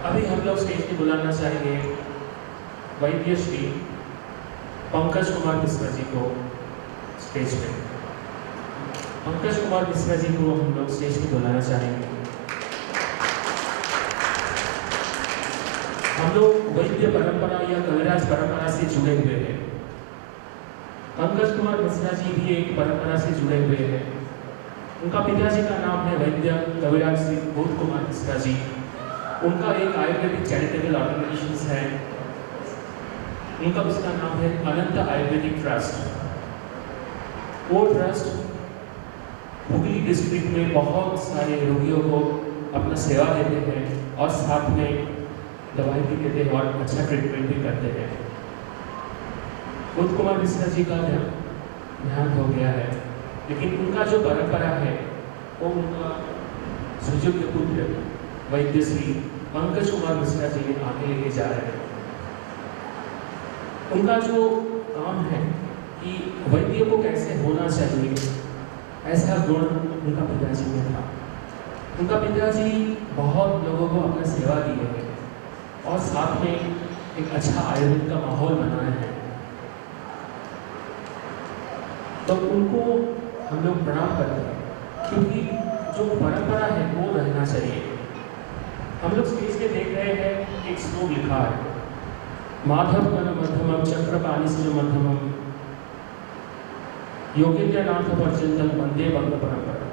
अभी हम लोग स्टेज पे बुलाना चाहेंगे वैद्य श्री पंकज कुमार मिश्रा जी को स्टेज पे। पंकज कुमार मिश्रा जी को हम लोग स्टेज पे बुलाना चाहेंगे। हम लोग वैद्य परंपरा या कविराज परंपरा से जुड़े हुए हैं। पंकज कुमार मिश्रा जी भी एक परंपरा से जुड़े हुए हैं। उनका पिताजी का नाम है वैद्य कविराज सिंह बोध कुमार मिश्रा जी। उनका एक आयुर्वेदिक चैरिटेबल ऑर्गेनाइजेशन है, उसका नाम है अनंत आयुर्वेदिक ट्रस्ट। वो ट्रस्ट हुगली डिस्ट्रिक्ट में बहुत सारे रोगियों को अपना सेवा देते हैं और साथ में दवाई भी देते हैं और अच्छा ट्रीटमेंट भी करते हैं। बोध कुमार मिश्रा जी का देहांत हो गया है, लेकिन उनका जो परंपरा है वो उनका सुयोग्य पुत्र वैद्य श्री पंकज कुमार मिश्रा जी ने आगे लेके जा रहे हैं। उनका जो काम है कि वैद्य को कैसे होना चाहिए, ऐसा गुण उनका पिताजी में था। उनका पिताजी बहुत लोगों को अपना सेवा दिए हैं और साथ में एक अच्छा आयुर्वेद का माहौल बनाया है, तो उनको हम लोग प्रणाम करते हैं, क्योंकि जो परंपरा है वो रहना चाहिए। हम लोग स्टेज पे देख रहे हैं एक श्लोक लिखा है, माधव कन मध्यमम चक्रपाणी से मध्यमम योगेंद्रनाथ पर्यंतम वंदे बंग परंपरा।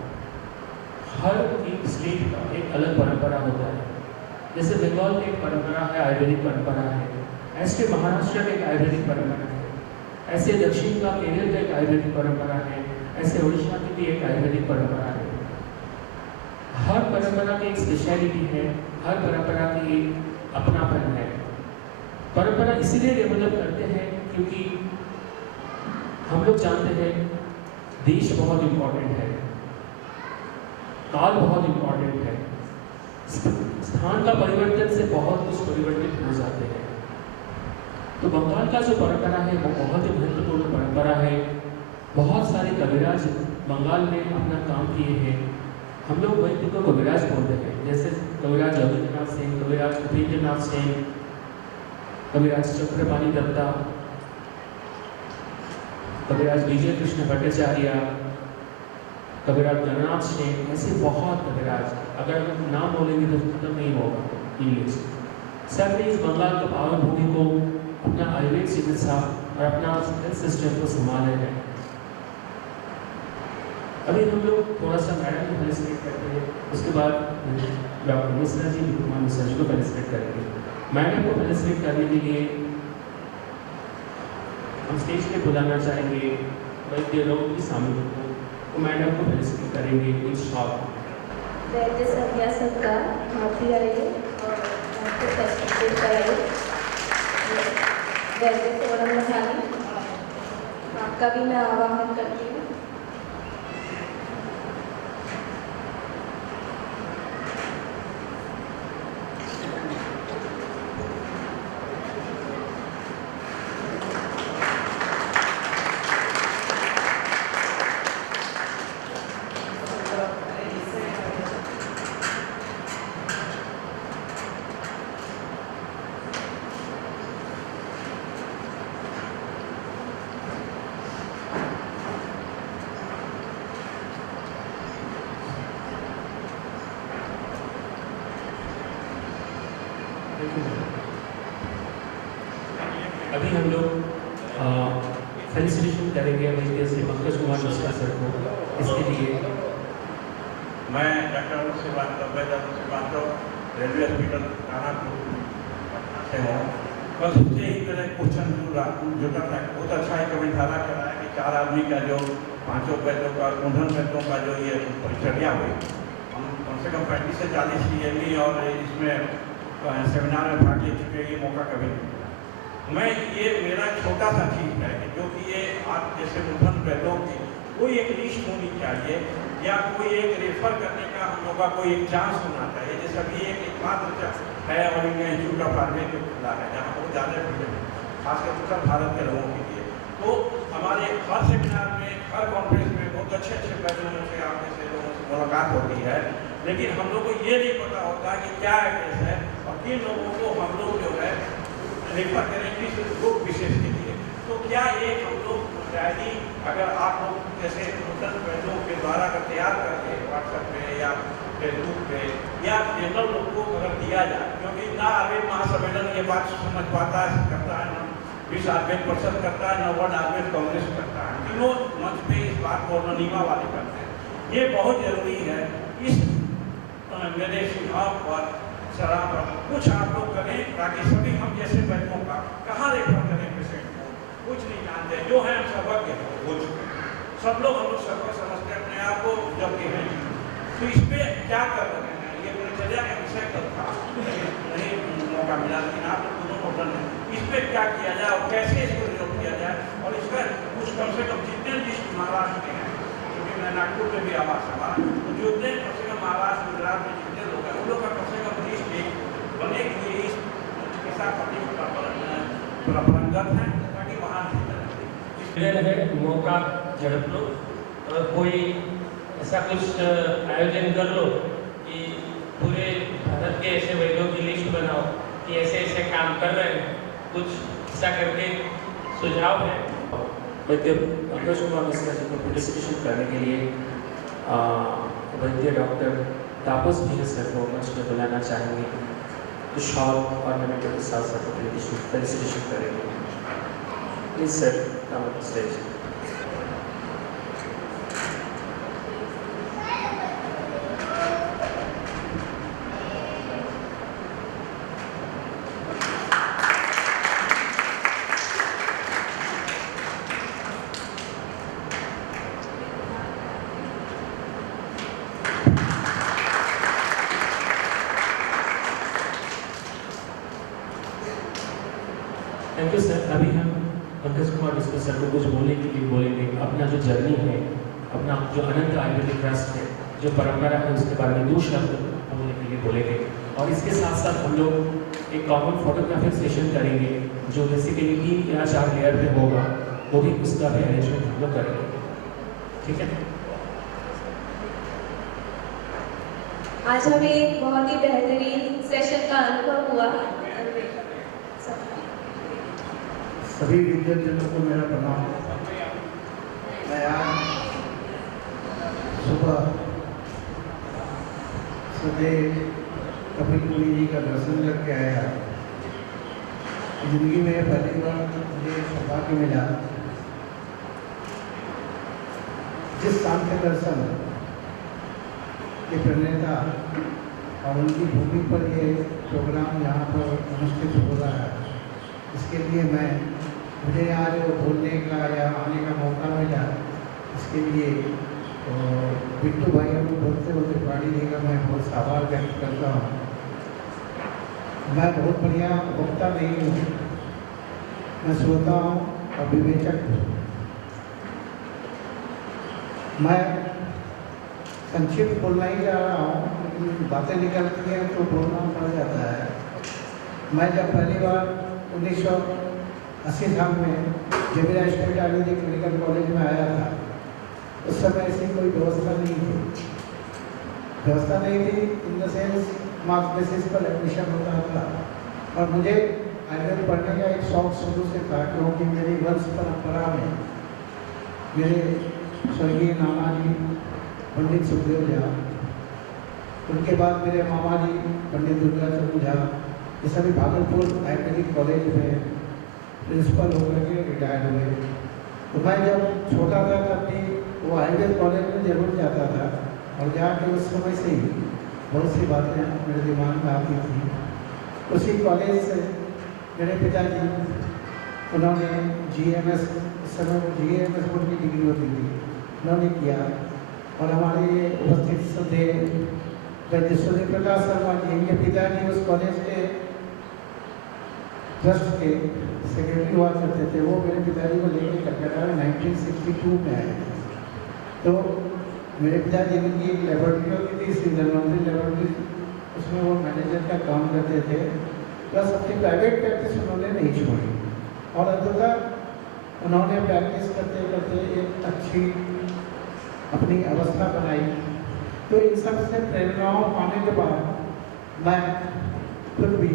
हर एक स्टेट का एक अलग परंपरा होता है। जैसे बंगाल की एक परंपरा है, आयुर्वेदिक परंपरा है, ऐसे महाराष्ट्र की एक आयुर्वेदिक परंपरा है, ऐसे दक्षिण का केरल का एक आयुर्वेदिक परंपरा है, ऐसे उड़ीसा की भी एक आयुर्वेदिक परंपरा है। हर परंपरा की एक स्पेशलिटी है, हर परंपरा की अपनापन है। परंपरा इसीलिए डेवलप करते हैं क्योंकि हम लोग जानते हैं देश बहुत इम्पोर्टेंट है, काल बहुत इम्पोर्टेंट है, स्थान का परिवर्तन से बहुत कुछ परिवर्तित हो जाते हैं। तो बंगाल का जो परंपरा है वो बहुत ही महत्वपूर्ण परंपरा है। बहुत सारे कविराज बंगाल में अपना काम किए हैं। हम लोग वैद्य को कविराज बोलते हैं, जैसे कविराज रविंद्रनाथ सिंह, कविराज उपेंद्रनाथ सिंह, कविराज चक्रपाणी दत्ता, कविराज विजय कृष्ण भट्टाचार्य, कविराज गणनाथ सिंह, ऐसे बहुत कविराज, अगर नाम बोलेंगे तो खत्म नहीं होगा ये लिस्ट। सब ने इस बंगाल के पावन भूमि को अपना आयुर्वेद चिकित्सा और अपना हेल्थ सिस्टम को संभाले हैं। अभी हम लोग थोड़ा सा मैडम को फेलिसिटेट करते हैं, उसके बाद डॉक्टर मिश्रा जी कुमार मिश्रा जी को फेलिसिटेट करेंगे। मैडम को फेलिसिटेट करने के लिए हम स्टेज पे बुलाना चाहेंगे वैद्य लोग भी शामिल हों, तो मैडम को फेलिसिटेट करेंगे कुछ शॉर्ट। वैद्य संज्ञा सरकार माफी आइए और आपको फेलिसिटेट कराइए। वैद्य फोरम मठानी, आपका भी मैं आह्वान करती हूँ। अभी हम लोग फेलिसिटेशन करेंगे वैद्य श्री पंकज कुमार मिश्रा सर को। इसके लिए मैं doctor Srivastava railway hospital Kanapur से हूँ। बस उससे ही मेरा क्वेश्चन जुटा था, बहुत अच्छा है कविधारा कर रहा है कि 4 आदमी का जो 5 वैद्यों का 59 वैद्यों का जो ये परिचर्या हुई, हम कम से कम 35 से 40 CME और इसमें सेमिनार में भाग ले चुके, ये मौका कभी मैं ये मेरा छोटा सा चीज़ है कि जो कि ये आप जैसे मुठन वैद्यों की कोई एक लिस्ट होनी चाहिए या कोई एक रेफर करने का हम लोग का कोई एक चांस होना चाहिए। जैसे अभी एकमात्र है और इंडियन इंस्टीट्यूट ऑफ आयुर्वेद जो खुला है, जहाँ बहुत ज़्यादा भीड़ है, खासकर उत्तर भारत के लोगों के लिए। तो हमारे हर सेमिनार में, हर कॉन्फ्रेंस में बहुत अच्छे अच्छे वैद्यों से आप जैसे लोगों से मुलाकात होती है, लेकिन हम लोग को ये नहीं पता होता कि क्या एड्रेस है और इन लोगों को हम लोग जो है रेफर करें किस ग्रुप विशेष के लिए। तो क्या ये हम लोग डायरी अगर आप लोग जैसे नूतन पहलों के द्वारा अगर तैयार करके व्हाट्सएप पे या फेसबुक पे या जनरल लोग को अगर दिया जाए, क्योंकि ना आयुर्वेद महासम्मेलन ये बात समझ पाता है करता है, ना विश्व आयुर्वेद परिषद करता है, ना वर्ल्ड आयुर्वेद कांग्रेस करता है, तीनों मंच पे इस बात को नीमा वाले करते हैं। ये बहुत जरूरी है। इस मेरे सुझाव पर सलाह पर कुछ आप लोग करें ताकि सभी हम जैसे वैद्यों का कहाँ रेफर करें पेशेंट को, कुछ नहीं जानते। जो है हम सर्वज्ञ हो चुके हैं, सब लोग हम लोग सर्वज्ञ समझते हैं अपने आप को जबकि हैं। तो इस पर क्या कर रहे हैं, ये परिचर्या का विषय कल था, नहीं मौका मिला, लेकिन आप लोग दोनों मॉडल हैं, इस पर क्या किया जाए और कैसे इसको निरोध किया जाए। और इसका कुछ कम से कम जितने लिस्ट महाराष्ट्र के हैं, क्योंकि मैं नागपुर में भी आवास हुआ, तो जितने कम से कम महाराष्ट्र गुजरात में जितने लोग हैं उन लोग का कम से कम लिस्ट एक बने के लिए इस चिकित्सा पद्धति परंपरागत है ताकि वहाँ है मौका झड़प लो और कोई ऐसा कुछ आयोजन कर लो कि पूरे भारत के ऐसे वैद्यों की लिस्ट बनाओ कि ऐसे ऐसे काम कर रहे हैं, कुछ ऐसा करके सुझाव है। वैद्य पंकज कुमार मिश्रा जी को पार्टिसिपेशन करने के लिए वैद्य डॉक्टर तापस भी सर को मंच में बुलाना चाहेंगे, तो शॉर्ट ऑर्नामेंटल के साथ साथ पार्टिसिपेशन करेंगे। Please sir come on stage. Thank you sir. अभी हम पंकज कुमार मिश्रा सर को कुछ बोलेंगे अपना जो जर्नी है, अपना जो अनंत आयुर्वेदिक ट्रस्ट है, जो परंपरा है, उसके बारे में 2 शब्द बोलने के लिए बोलेंगे। और इसके साथ साथ हम लोग एक कॉमन फोटोग्राफिक सेशन करेंगे जो बेसिकली 3 या 4 लेयर पे होगा, वो भी उसका भी अरेंजमेंट हम लोग करेंगे, ठीक है। आज हमें एक बहुत ही बेहतरीन सेशन का अनुभव हुआ। सभी विद्यार्थियों को मेरा प्रणाम। मैं आज सुबह सदैव कपिल मुनि जी का दर्शन करके आया। जिंदगी में पहली बार मुझे सौभाग्य मिला जिस शाम के दर्शन के प्रणेता और उनकी भूमि पर ये प्रोग्राम यहाँ पर अनुष्ठित हो रहा है, इसके लिए मुझे यहाँ जो बोलने का या आने का मौका मिला, इसके लिए बिट्टू भाइयों को बोलते बोलते पाड़ी जी का मैं बहुत आभार व्यक्त करता हूँ। मैं बहुत बढ़िया वक्ता नहीं हूँ, मैं श्रोता हूँ और विवेचक हूँ। मैं संक्षिप्त बोलना ही जा रहा हूँ, लेकिन बातें निकलती हैं तो बोलना पड़ जाता है। मैं जब पहली बार 1980 साल में जमीरा स्टेट आयुर्वेदिक मेडिकल कॉलेज में आया था, उस समय ऐसी कोई व्यवस्था नहीं थी। In the sense marks basis पर एडमिशन होता था। और मुझे आयुर्वेद पढ़ने का एक शौक शुरू से था, क्योंकि मेरी वंश परंपरा में मेरे स्वर्गीय नाना जी पंडित सुखदेव झा, उनके बाद मेरे मामा जी पंडित दुर्गाचंद झा, ये सभी भागलपुर आयुर्वेदिक कॉलेज में प्रिंसिपल होकर के रिटायर हुए। तो मैं जब छोटा था तब भी वो आयुर्वेद कॉलेज में जरूर जाता था और जाके उस समय से ही बहुत सी बातें मेरे दिमाग में आती थी। उसी कॉलेज से मेरे पिताजी उन्होंने GMS, उस समय वो GMS बोर्ड की डिग्री होती थी, उन्होंने किया। और हमारे उपस्थित श्रद्धेय वैद्य सूर्य प्रकाश शर्मा जी, इनके पिताजी उस कॉलेज के ट्रस्ट के सेक्रेटरी हुआ करते थे। वो मेरे पिताजी को लेकर कलकत्ता में 1962 में आए थे। तो मेरे पिताजी की एक लेबोरेटरी होती थी, श्री धनवंतरी लेबोरेटरी, उसमें वो मैनेजर का काम करते थे। प्लस अपनी प्राइवेट प्रैक्टिस उन्होंने नहीं छोड़ी और अंततः उन्होंने प्रैक्टिस करते करते एक अच्छी अपनी अवस्था बनाई। तो इन सब से प्रेरणाओं पाने के बाद मैं खुद भी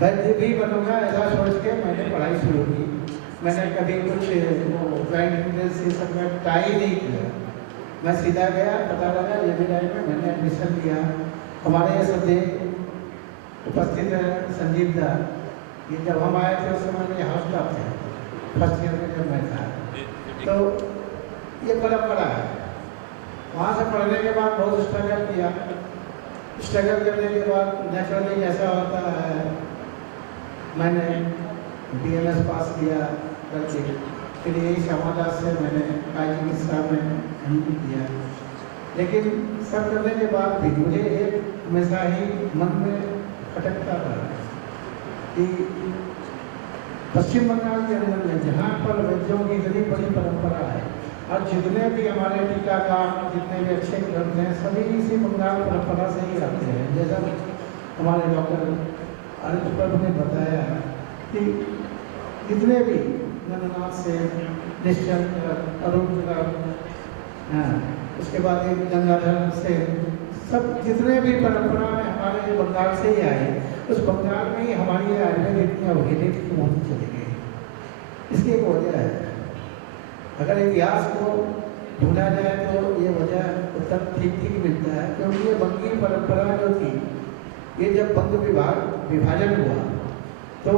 वैद्य भी बनूंगा ऐसा सोच के मैंने पढ़ाई शुरू की। मैंने कभी कुछ वो ज्वाइंट एंट्रेंस ये सब में ट्राई नहीं किया। मैं सीधा गया, पता लगा JB में मैंने एडमिशन लिया। हमारे ये सब्जेक्ट उपस्थित है संजीव दा, ये जब हम आए थे उस समय में हाउस स्टाफ थे, फर्स्ट ईयर में जब मैं था, तो ये परंपरा है। वहाँ से पढ़ने के बाद बहुत स्ट्रगल किया। स्ट्रगल करने के बाद नेचुरली ऐसा होता है, मैंने BMS पास किया करके, फिर यही समादास से मैंने काय चिकित्सा में MD किया। लेकिन सब करने के बाद भी मुझे एक हमेशा ही मन में खटकता था कि पश्चिम बंगाल के अंदर में जहाँ पर वैद्यों की इतनी बड़ी परंपरा है और जितने भी हमारे टीकाकार जितने भी अच्छे ग्रंथ हैं सभी इसी बंगाल परंपरा से ही आते हैं। जैसा हमारे डॉक्टर अनिल प्रभु ने बताया कि जितने भी नंदनाथ से निश्चल अरुण उसके बाद एक गंगाधर से सब जितने भी परंपरा में हमारे जो बंगाल से ही आए, उस बंगाल में ही हमारी आयुर्वेद इतनी अवहेलित क्यों होती चली गई। इसकी एक वजह है, अगर इतिहास को ढूंढा जाए तो ये वजह उत्तर ठीक मिलता है। क्योंकि ये बंगी परंपरा जो थी, ये जब बंग विभाजन हुआ तो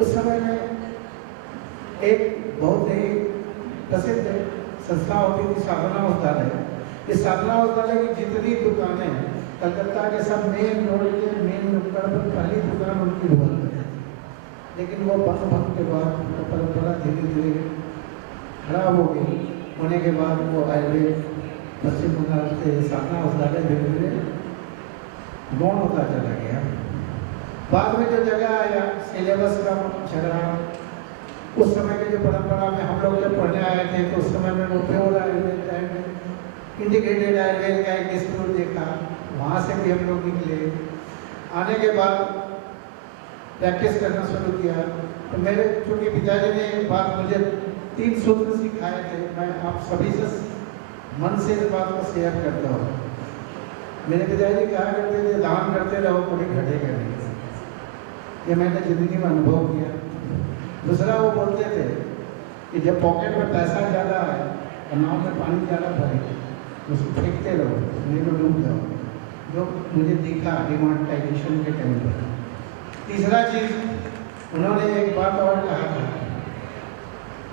उस समय में एक बहुत ही प्रसिद्ध संस्था होती थी साधना औषधालय। इस साधना औषधालय की जितनी दुकानें कलकत्ता के सब मेन रोड के मेन नुक्कड़ पर पहली दुकान उनकी हुआ करती थी। लेकिन वो बंग के बाद परंपरा धीरे धीरे खराब हो गई। होने के बाद वो आयुर्वेद पश्चिम बंगाल से साधना औषधालय धीरे धीरे गौण होता चला गया। बाद में जो जगह आया सिलेबस का झगड़ा, उस समय के जो परंपरा में हम लोग जब पढ़ने आए थे तो उस समय में वो pure Ayurveda and integrated Ayurveda का एक स्कूल देखा, वहाँ से भी हम लोग निकले। आने के बाद प्रैक्टिस करना शुरू किया तो मेरे चूँकि पिताजी ने एक बात मुझे 3 सूत्र सिखाए थे, मैं आप सभी से मन से इस बात को शेयर करता हूँ। मेरे पिताजी कहा करते थे दान करते रहो कभी घटेगा नहीं। ये मैंने जिंदगी में अनुभव किया। दूसरा वो बोलते थे कि जब पॉकेट में पैसा ज़्यादा है और नाव में पानी ज़्यादा भरे तो उसको फेंकते रहो, नहीं तो डूब जाओ, जो मुझे दिखा डिमोनेटाइजेशन के टाइम पर। तीसरा चीज़ उन्होंने एक बात और कहा था,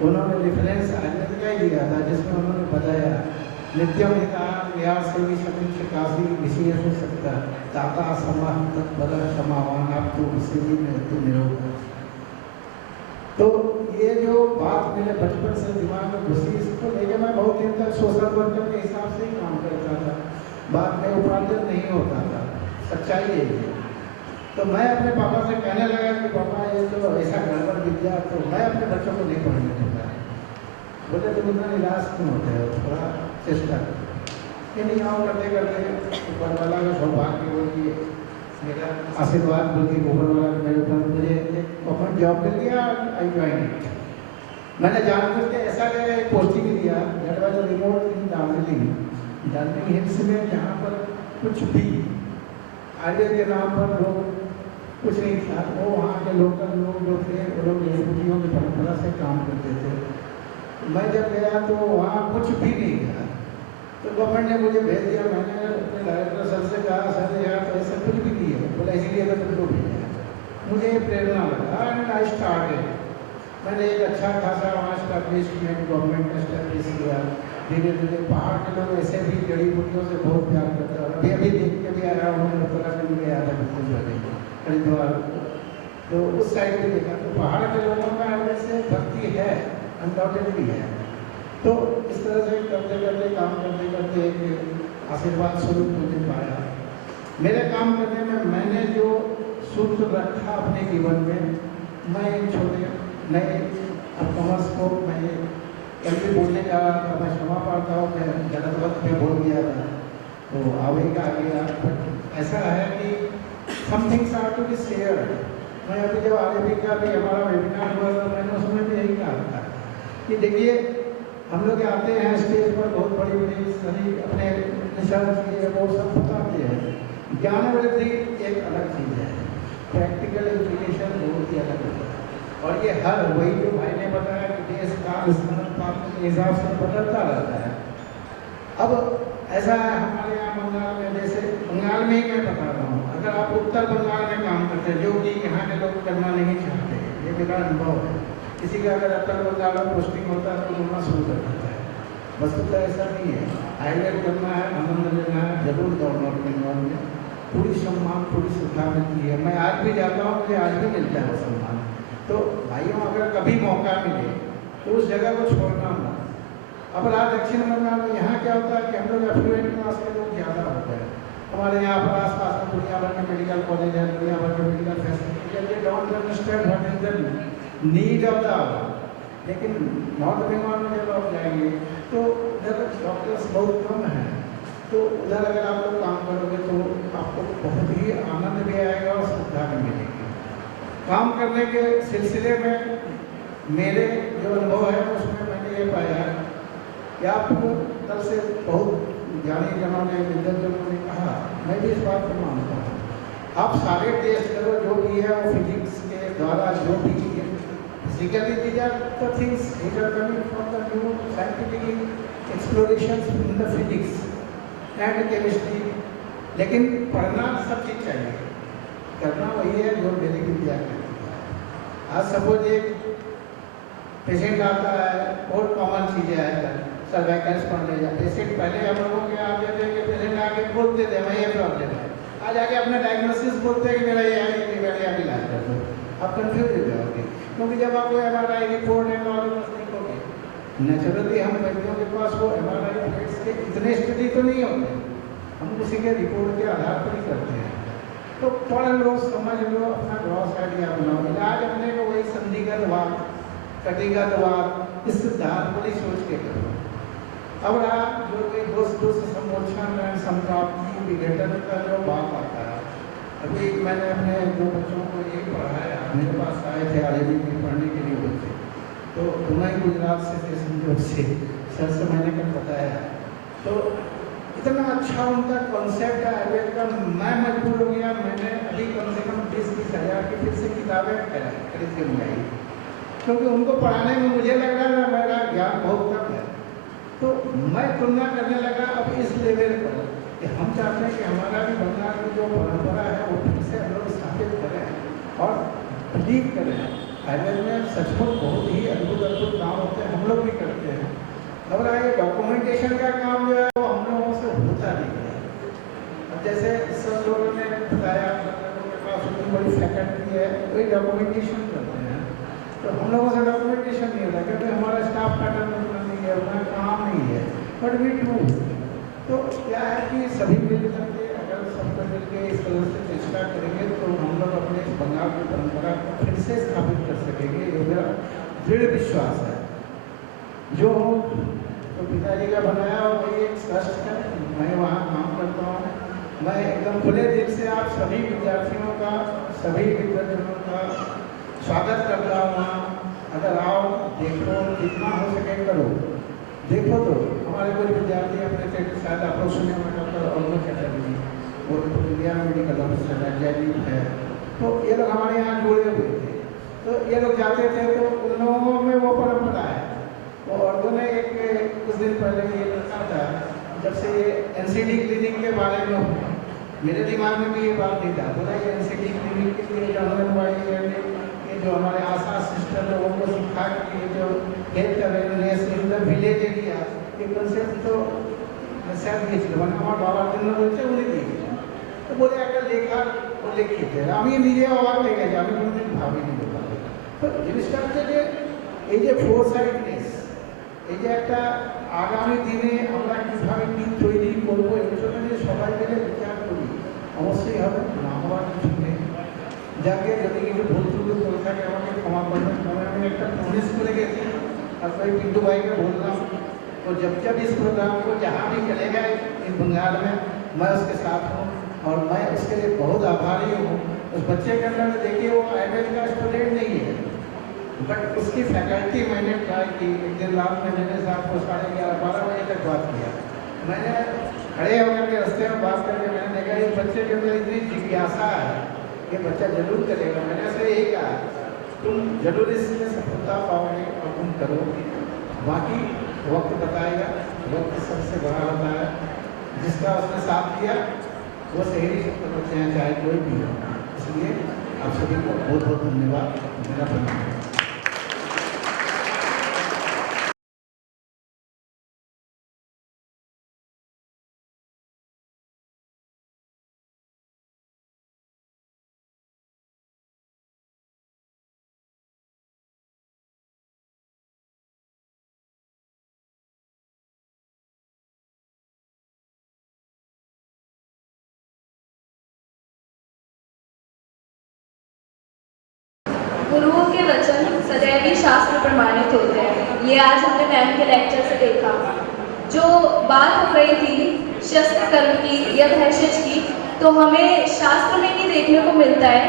उन्होंने रेफरेंस आयुर्वेद का ही दिया था जिसमें उन्होंने बताया नित्यम हितार से भी सभी काशी विशेष हो सकता दाता समा तत्पर क्षमावान आप तो किसी भी मृत्यु निरोग। तो ये जो बात मेरे बचपन से दिमाग में घुसी, इसको लेकर मैं बहुत दिन तक सोशल वर्कर के हिसाब से ही काम करता था। बाद में उपार्जन नहीं होता था, सच्चाई यही है। तो मैं अपने पापा से कहने लगा कि पापा ये तो ऐसा गड़बड़ विद्या तो मैं अपने बच्चों को नहीं पढ़ने देता। बोले तुम इतना निराश क्यों होते हो, थोड़ा चेष्टा करो। नहीं आओ करते करते ऊपर वाला का सौभाग्य हो कि मेरा आशीर्वाद बोलिए ऊपर वाला मेरे ऊपर मुझे एक गवर्नमेंट जॉब मिल गया। I join it. मैंने जान करके ऐसा जगह एक पोस्टिंग दिया that was remote in Darjeeling hills में, जहाँ पर कुछ भी आयुर्वेद के नाम पर लोग कुछ नहीं था। वो वहाँ के लोकल लोग जो थे वो लोग यहूदियों की परंपरा से काम करते थे। मैं जब गया तो वहाँ कुछ भी नहीं था, तो गवर्नमेंट ने मुझे भेज दिया। मैंने अपने डायरेक्टर सर से कहा सर यहाँ तो ऐसा कुछ भी नहीं है। बोला इसीलिए तो तुमको भेजा। मुझे प्रेरणा लगा एंड आई स्टार्टेड। मैंने एक अच्छा खासा वहाँ स्टैब्लिशमेंट गवर्नमेंट ने स्टैब्लिश किया। धीरे धीरे पहाड़ के लोग ऐसे भी जड़ी बूटियों से बहुत प्यार करते हैं। अभी अभी देख के भी आ रहा हूँ उत्तराखंड में गया था हरिद्वार, तो उस साइड भी देखा तो पहाड़ के लोगों का वैसे भक्ति है, अनडाउटेडली है। तो इस तरह से करते करते काम करते करते एक आशीर्वाद स्वरूप मुझे पाया। मेरे काम करने में मैंने जो सूत्र रखा अपने जीवन में, मैं एक छोटे नए कॉमर्स को मैं कभी बोलने जा रहा था, मैं क्षमा पाता हूँ, मैं गलत वक्त में बोल गया था तो आवेगा आ गया। ऐसा है कि some things are to be share. मैं अभी जब आगे का भी हमारा वेबिनार हुआ था मैंने उसमें भी यही कहा था कि देखिए हम लोग आते हैं स्टेज पर बहुत बड़ी बड़ी सभी अपने रिसर्च किए वो सब बताते हैं, ज्ञान वृद्धि एक अलग चीज़ है, प्रैक्टिकल एजुकेशन बहुत ही अलग है। और ये हर वही जो भाई ने बताया कि देश काल स्थान के हिसाब से बदलता रहता है। अब ऐसा है हमारे यहाँ बंगाल में, जैसे बंगाल में ही मैं बता रहा हूँ, अगर आप उत्तर बंगाल में काम करते हैं जो कि यहाँ के लोग करना नहीं चाहते, ये मेरा अनुभव है। किसी का अगर उत्तर बंगाल में पोस्टिंग होता है तो बोलना शुरू कर देता है। वस्तुतः ऐसा नहीं है, हाईलाइट करना है, आनंद लेना है, जरूर दौड़ना बंगाल में पूरी सम्मान पूरी श्रद्धा मिलती है। मैं आज भी जाता हूँ, मुझे आज भी मिलता है वो सम्मान। तो भाइयों अगर कभी मौका मिले तो उस जगह को छोड़ना मत। अब रात दक्षिण बंगाल में यहाँ क्या होता है कि हम लोग एफ्लुएंट क्लास के लोग ज़्यादा होते हैं। हमारे यहाँ पर आस पास में दुनिया भर के मेडिकल कॉलेज है, दुनिया भर के मेडिकल फैसिलिटी है, ये don't understand what is the need of the hour. लेकिन नॉर्थ बंगाल में जब आप जाएंगे तो उधर डॉक्टर्स बहुत कम हैं, तो उधर अगर आप लोग काम करोगे तो आपको बहुत ही आनंद भी आएगा और श्रद्धा भी मिलेगी। काम करने के सिलसिले में मेरे जो अनुभव है उसमें मैंने ये पाया कि आपको कल से बहुत ज्ञानी जनों ने, विद्वानों ने कहा, मैं भी इस बात को मानता हूँ। आप सारे टेस्ट करो जो भी है वो फिजिक्स के द्वारा जो भी physically these are the things which are coming from the new scientific explorations in the physics and chemistry, लेकिन पढ़ना सब चीज़ चाहिए, करना वही है जो मेरी विद्या करती है। आज सपोज एक पेशेंट आता है, बहुत कॉमन चीज़ें है, सर्वाइकल स्पॉन्डिलाइटिस पेशेंट, पहले हम लोगों के आप देते हैं कि पेशेंट आके बोलते थे मैं ये प्रॉब्लम है, आज आके अपना डायग्नोसिस बोलते हैं कि मेरा ये है, मेरा ये इलाज कर दो। आप कंफ्यूज हो जाओगे, क्योंकि जब आपको MRI रिपोर्ट है तो आप देखोगे नेचुरली हम वैद्यों के पास वो MRI रिपोर्ट्स के इतने स्टडी तो नहीं होते, हम उसी के रिपोर्ट के आधार पर ही करते हैं। तो पढ़ लो, समझ लो, अपना ग्रॉस आइडिया बनाओ। इलाज अपने को वही संधिगत वाद, कटिगत वाद, इस सिद्धांत को ही सोच के करो। अब रहा जो कि दोष समोक्षण संप्राप्ति विघटन का जो बात आता है, अभी मैंने अपने दो बच्चों को ये पढ़ाया, मेरे पास आए थे आरएबी में पढ़ने के लिए बच्चे, तो दोनों ही गुजरात से थे संजोग से, सर से मैंने कल बताया, तो इतना अच्छा उनका कॉन्सेप्ट है आयुर्वेद का, मैं मजबूर हो गया। मैंने अभी कम से कम 20-30 हज़ार की फिर से किताबें खरीद के मंगाई, क्योंकि उनको पढ़ाने में मुझे लग रहा है मेरा ज्ञान बहुत कम है। तो मैं तुलना करने लगा अब इस लेवल पर कि हम चाहते हैं कि हमारा भी बंगाल की जो परंपरा है वो फिर से हम लोग स्थापित करें और बिलीव करें। आयुर्वेद में सचमुच बहुत ही अद्भुत अद्भुत काम होते हैं, हम लोग भी करते हैं। अब रहा ये डॉक्यूमेंटेशन का काम जो है वो हम लोगों से होता नहीं है। अब जैसे सब लोगों ने बताया के पास उतनी बड़ी फैकल्टी है, वही डॉक्यूमेंटेशन करते हैं, तो हम लोगों से डॉक्यूमेंटेशन नहीं होता क्योंकि हमारा स्टाफ पैटर्न उतना नहीं है, उतना काम नहीं है, बट वी डू। तो क्या है कि सभी मिल करके अगर सबको मिल के इस तरह से चेष्टा करेंगे तो हम लोग अपने इस बंगाल की परंपरा को फिर से स्थापित कर सकेंगे, ये मेरा दृढ़ विश्वास है। जो तो पिताजी का बनाया और वही एक ट्रस्ट है, मैं वहाँ काम करता हूँ। मैं एकदम खुले दिल से आप सभी विद्यार्थियों का, सभी विद्यार्थियों का स्वागत करता हूँ वहाँ। अगर आओ, देखो, जितना हो सके करो। देखो तो हमारे कुछ विद्यार्थी अपने शायद आप लोग सुने में डॉक्टर अरुण चटर्जी और इंडिया मेडिकल ऑफिसर है, जयदीप है, तो ये लोग हमारे यहाँ जुड़े हुए थे। तो ये लोग जाते थे तो उन लोगों में वो परंपरा है। तो और ने एक कुछ दिन पहले ये लिखा था, जब से ये NCD क्लिनिक के बारे में हुआ, मेरे दिमाग में भी ये बात नहीं था। बोला ये NCD क्लिनिक के लिए जो आंगनबाड़ी है, ये जो हमारे आशा सिस्टर लोगों को सिखा के जो health awareness in the village area, ये कंसेप्ट तो शायद दिए हमारे बाबा दिन बोलते उन्हें दिए। तो बोले अगर लेखा वो लिखिए थे আমি নিজে অবাক হয়ে গেছি, আমি কোনোদিন ভাবিনি ব্যাপারে। তো জিনিসটা হচ্ছে যে এই যে ফোরসাইটনেস, এই যে একটা আগামী দিনে আমরা কীভাবে কী তৈরি করবো এর জন্য যে সবাই মিলে বিচার করি, অবশ্যই হবে, না হওয়ার কিছু নেই। যাকে যদি কিছু ভুল ত্রুটি করে থাকে আমাকে ক্ষমা করবেন। তবে আমি একটা প্রমিস করে গেছি, আর भाई पिंटू भाई को बोल रहा हूँ, तो जब इस प्रोग्राम को जहाँ भी चलेगा इस बंगाल में, मैं उसके साथ हूँ और मैं उसके लिए बहुत आभारी हूँ। उस बच्चे के अंदर में देखिए वो आयुर्वेद का स्टूडेंट नहीं है, बट उसकी फैकल्टी मैंने ट्राई की। एक दिन रात में मैंने साहब को 11:30-12 बजे तक बात किया। मैंने खड़े होकर के रास्ते में बात करके मैंने देखा इस बच्चे के अंदर इतनी जिज्ञासा है, ये बच्चा जरूर करेगा। मैंने ऐसे यही कहा तुम जरूर इसमें सफलता पाओगे और तुम करोगे, बाकी वक्त बताएगा। वक्त सबसे बड़ा होता है, जिसका उसने साथ दिया वो शहरी सफल होते हैं, चाहे कोई भी हो। इसलिए आप सभी को बहुत बहुत धन्यवाद, मेरा प्रणाम। गुरुओं के वचन सदैव ही शास्त्र प्रमाणित होते हैं। ये आज हमने मैम के लेक्चर से देखा। जो बात हो रही थी शस्त्र कर्म की या भैषज की, तो हमें शास्त्र में ही देखने को मिलता है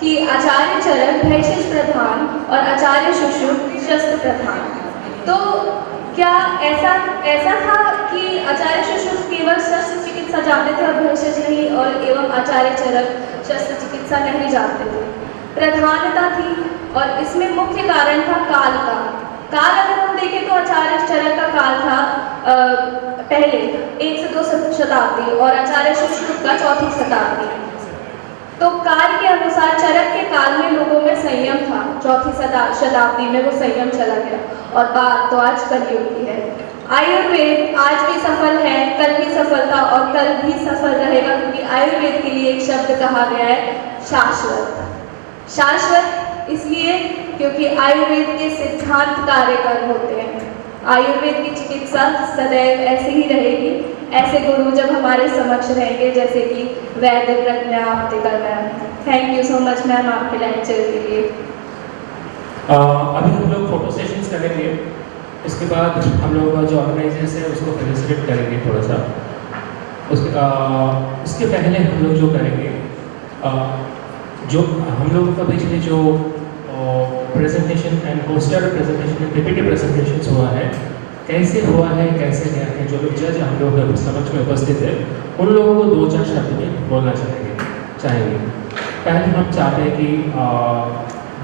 कि आचार्य चरक भैषज प्रधान और आचार्य शुश्रूष शस्त्र प्रधान। तो क्या ऐसा था कि आचार्य शुश्रूष केवल शस्त्र चिकित्सा जानते थे और भैषज नहीं, और एवं आचार्य चरक शस्त्र चिकित्सा नहीं जानते थे? प्रधानता थी, और इसमें मुख्य कारण था काल का। काल अगर हम देखें तो आचार्य चरक का काल था पहले 1 से 2 शताब्दी और आचार्य शुश्रूष का 4वीं शताब्दी। तो काल के अनुसार चरक के काल में लोगों में संयम था, 4वीं शताब्दी में वो संयम चला गया, और बात तो आज कलयुग की है। आयुर्वेद आज भी सफल है, कल भी सफल था और कल भी सफल रहेगा, क्योंकि आयुर्वेद के लिए एक शब्द कहा गया है शाश्वत। शाश्वत इसलिए क्योंकि आयुर्वेद के सिद्धांत कार्यकर होते हैं। आयुर्वेद की चिकित्सा सदैव ऐसी ही रहेगी, ऐसे गुरु जब हमारे समक्ष रहेंगे, जैसे कि Vaidya Pragya Apatikar ma'am. Thank you so much ma'am आपके लेक्चर के लिए। अभी हम लोग फोटो सेशंस करेंगे, इसके बाद हम लोग का जो ऑर्गेनाइजेशन है उसको फेलिसिटेट करेंगे थोड़ा सा। इसके पहले हम लोग जो करेंगे, जो हम लोगों का पिछले जो presentation and poster presentation PPT presentation हुआ है, कैसे हुआ है, कैसे गया है, जो लोग जज हम लोग समक्ष में उपस्थित है उन लोगों को 2-4 शब्द में बोलना चाहेंगे। पहले हम चाहते हैं कि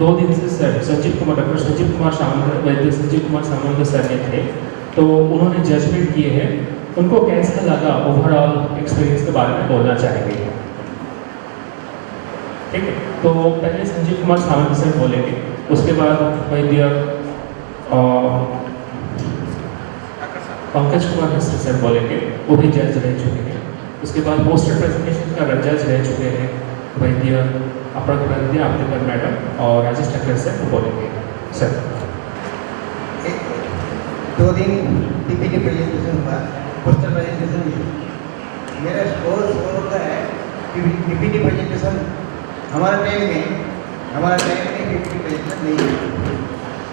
2 दिन से सर डॉक्टर संजीव कुमार सामंत, वैद्य संजीव कुमार सामंत सर ने थे, तो उन्होंने जजमेंट किए हैं, उनको कैसा लगा ओवरऑल एक्सपीरियंस के बारे में बोलना चाहेंगे। ठीक है, तो पहले संजीव कुमार सामंत सर बोलेंगे, उसके बाद वैद्य पंकज कुमार मिश्र सर बोलेंगे, वो भी जज रह चुके हैं। उसके बाद पोस्टर प्रेजेंटेशन का जज रह चुके हैं वैद्य आपतिकर मैडम और राजेश ठाकर सर, वो बोलेंगे। सर 2 दिन पीपीटी प्रेजेंटेशन हुआ, पोस्टर प्रेजेंटेशन हुई। मेरा स्कोर होता है पीपीटी प्रेजेंटेशन हमारे टाइम में पीपीटी प्रेजेंटेशन नहीं हुई।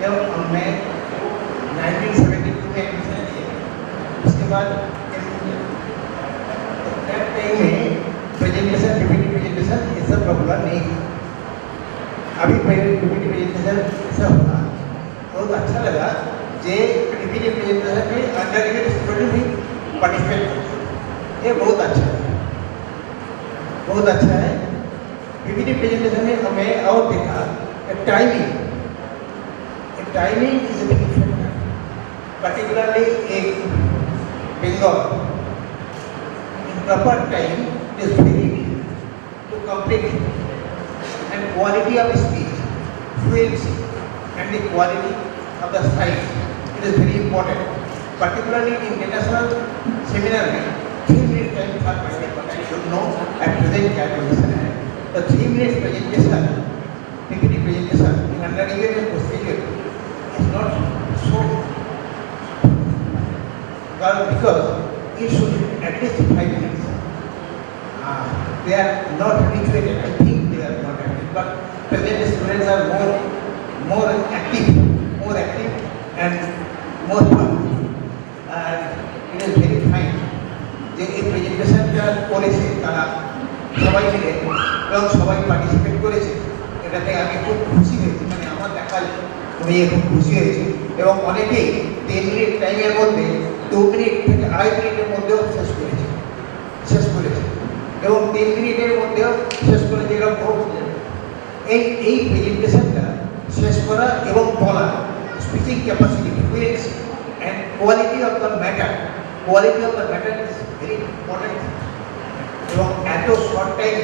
जब मैं 1972 में एडमिशन लिया, उसके बाद टाइम में प्रेजेंटेशन पीपीटी प्रेजेंटेशन ये सब पॉपुलर नहीं था। अभी पीपीटी प्रेजेंटेशन ऐसा हुआ, बहुत अच्छा लगा। जे पीपीटी प्रेजेंटेशन में अंडर ग्रेजुएट स्टूडेंट भी पार्टिसिपेट करते, ये बहुत अच्छा है, बहुत अच्छा है। पीपीटी प्रेजेंटेशन में हमें और देखा timing is a big factor, particularly in Bengal. In proper time, it is very easy to complete it. And quality of speech, fluency, and the quality of the slide, it is very important. Particularly in international seminar, 3 minutes time for participant. I don't know at present क्या position है. The 3 minutes presentation, PPT presentation in undergraduate procedure is not so well because it should at least 5 minutes. They are not habituated. I think they are not habituated. But present students are more active and more fun. And it is very fine. যে এই প্রেজেন্টেশনটা করেছে তারা সবাই মিলে এবং সবাই participate করেছে, এটাতে আমি খুব খুশি হয়েছি। মানে আমার দেখা আমি খুব খুশি হয়েছি এবং অনেকেই 3 মিনিট টাইমের মধ্যে 2 মিনিট থেকে 2.5 মিনিটের মধ্যেও শেষ করেছে। এবং 3 মিনিটের মধ্যেও শেষ করে দিয়ে এরকম এই প্রেজেন্টেশনটা শেষ করা এবং বলা speeching capacity fluency and quality of the matter is very important এবং এত শর্ট টাইম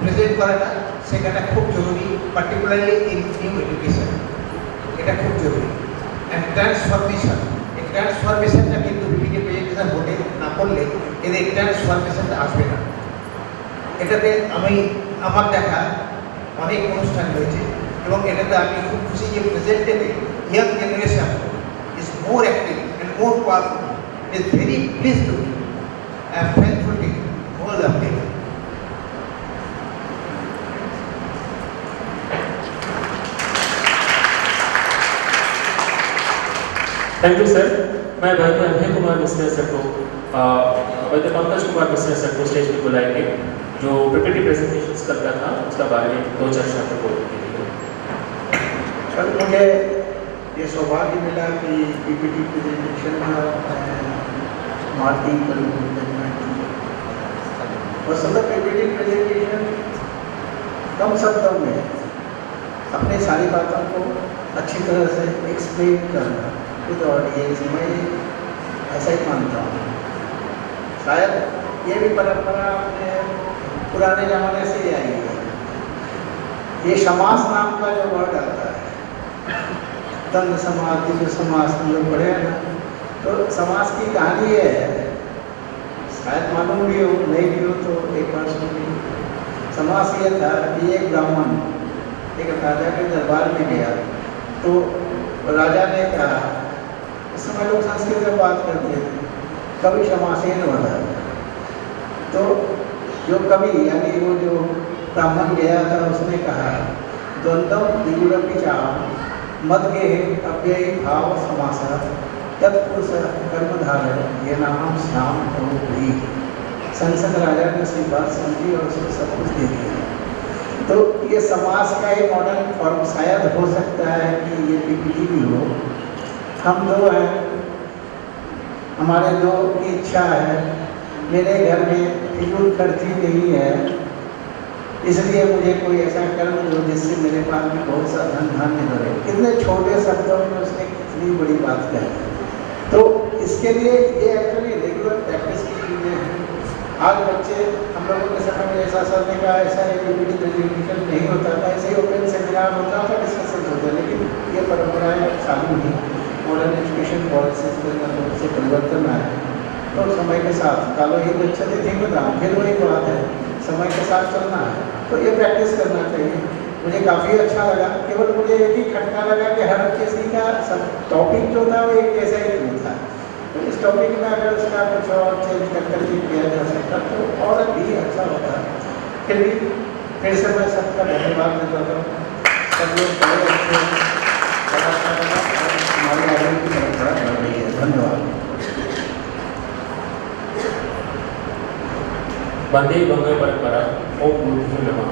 প্রেজেন্ট করাটা সেটা খুব জরুরি, পার্টিকুলারলি ইন নিউ এডুকেশন এটা খুব জরুরি। অ্যান্ড ট্রান্সফরমেশনটা কিন্তু বিভিন্ন প্রেজেন্টেশন হতে না করলে এদের ট্রান্সফরমেশনটা আসবে না। এটাতে আমার দেখা অনেক অনুষ্ঠান হয়েছে এবং এটাতে আমি খুব খুশি যে প্রেজেন্টেতে young generation is more active and more powerful, is very please to me, I am thankful to all of them. Thank you sir. मैं वैद्य अभय कुमार मिश्रा सर को वैद्य पंकज कुमार मिश्रा सर को स्टेज पर बुलाएंगे जो पीपीटी प्रेजेंटेशन करता था उसका बारे में 2-4 शब्द बोलने के लिए। सर मुझे ये सौभाग्य मिला कि पीपीटी प्रेजेंटेशन मार्किंग करूँ और सब पीपीटी प्रेजेंटेशन कम शब्दों में अपने सारी बातों को अच्छी तरह से एक्सप्लेन करना विद ऑडियंस, मैं ऐसा ही मानता हूँ। शायद ये भी परंपरा अपने पुराने ज़माने से ही आई है। ये समास नाम का जो वर्ड आता है, द्वंद्व समास, द्वितीय समास हम लोग पढ़े हैं ना, तो समास की कहानी ये है, शायद मालूम भी हो नहीं भी हो तो एक बार सुनिए। समास ये था कि एक ब्राह्मण एक राजा के दरबार में गया तो राजा ने कहा, उस समय लोग संस्कृत में बात करते थे, कवि समासेन वाला, तो जो कवि यानी वो जो ब्राह्मण गया था उसने कहा द्वंद्वम द्विगुणपि चाम मद्गे अव्ययी भाव समासा तत्पुरुष कर्मधारय ये नाम श्याम हुई। संसद राजा ने उसकी बात समझी और उसको सब कुछ दे दिया। तो ये समास का एक मॉडर्न फॉर्म शायद हो सकता है कि ये पीपीटी भी हो। हम दो हैं, हमारे दो की इच्छा है, मेरे घर में फिजूल खर्ची नहीं है, इसलिए मुझे कोई ऐसा कर्म दो जिससे मेरे पास में बहुत सा धन धान्य बढ़े। कितने छोटे शब्दों में उसने कितनी बड़ी बात कही। तो इसके लिए ये एक्चुअली रेगुलर प्रैक्टिस की चीज़ें हैं। आज बच्चे हम लोगों के समय में ऐसा सर ने कहा ऐसा पीपीटी प्रेजेंटेशन नहीं होता था, ऐसे ही ओपन सेमिनार होता था, डिस्कशन होता, लेकिन ये परंपराएं चालू हुई। मॉडर्न एजुकेशन पॉलिसीज के अंदर से परिवर्तन आए तो समय के साथ कालो ही गच्छति थी बताऊँ, फिर वही बात है, समय के साथ चलना है। तो ये प्रैक्टिस करना चाहिए। मुझे काफ़ी अच्छा लगा, केवल मुझे एक ही खटका लगा कि हर किसी का सब टॉपिक जो था वो एक जैसा ही नहीं था। तो इस टॉपिक में अगर उसका कुछ और चेंज कर करके किया जा सकता तो और भी अच्छा होता। फिर भी फिर से मैं सबका धन्यवाद देता हूँ। सब लोग बड़े अच्छे हैं, बड़ा अच्छा लगा और हमारी आगे की परंपरा बढ़ रही है। धन्यवाद। वंदे गंगे परंपरा ओम बुद्धि नमः।